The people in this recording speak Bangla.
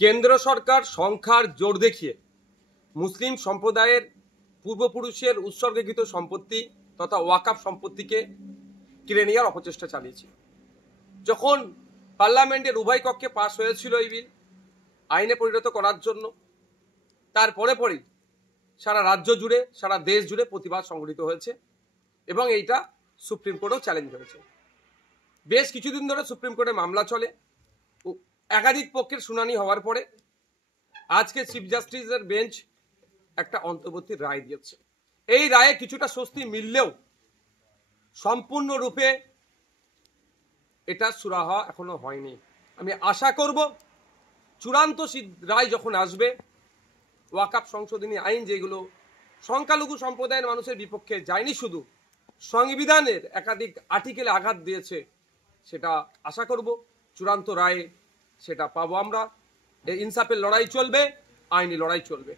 কেন্দ্র সরকার সংখ্যার জোর দেখিয়ে মুসলিম সম্প্রদায়ের পূর্বপুরুষের উৎসর্গীকৃত সম্পত্তি তথা ওয়াকাফ সম্পত্তিকে কেড়ে নেওয়ার অপচেষ্টা চালিয়েছে। যখন পার্লামেন্টের উভয় কক্ষে পাশ হয়েছিল এই বিল আইনে পরিণত করার জন্য, তারপরে পরেই সারা রাজ্য জুড়ে সারা দেশ জুড়ে প্রতিবাদ সংঘটিত হয়েছে এবং এইটা সুপ্রিম কোর্টেও চ্যালেঞ্জ হয়েছে। বেশ কিছুদিন ধরে সুপ্রিম কোর্টে মামলা চলে, একাধিক পক্ষের শুনানি হওয়ার পরে আজকে চিফ জাস্টিসের বেঞ্চ একটা অন্তর্বর্তী রায় দিয়েছে। এই রায়ে কিছুটা স্বস্তি মিললেও সম্পূর্ণরূপে এটা সুরাহা এখনো হয়নি। আমি আশা করব চূড়ান্ত রায় যখন আসবে, ওয়াকাফ সংশোধনী আইন যেগুলো সংখ্যালঘু সম্প্রদায়ের মানুষের বিপক্ষে যায়নি, শুধু সংবিধানের একাধিক আর্টিকেলে আঘাত দিয়েছে, সেটা আশা করব চূড়ান্ত রায়ে সেটা পাবো আমরা। এই ইনসাফের লড়াই চলবে, আইনি লড়াই চলবে।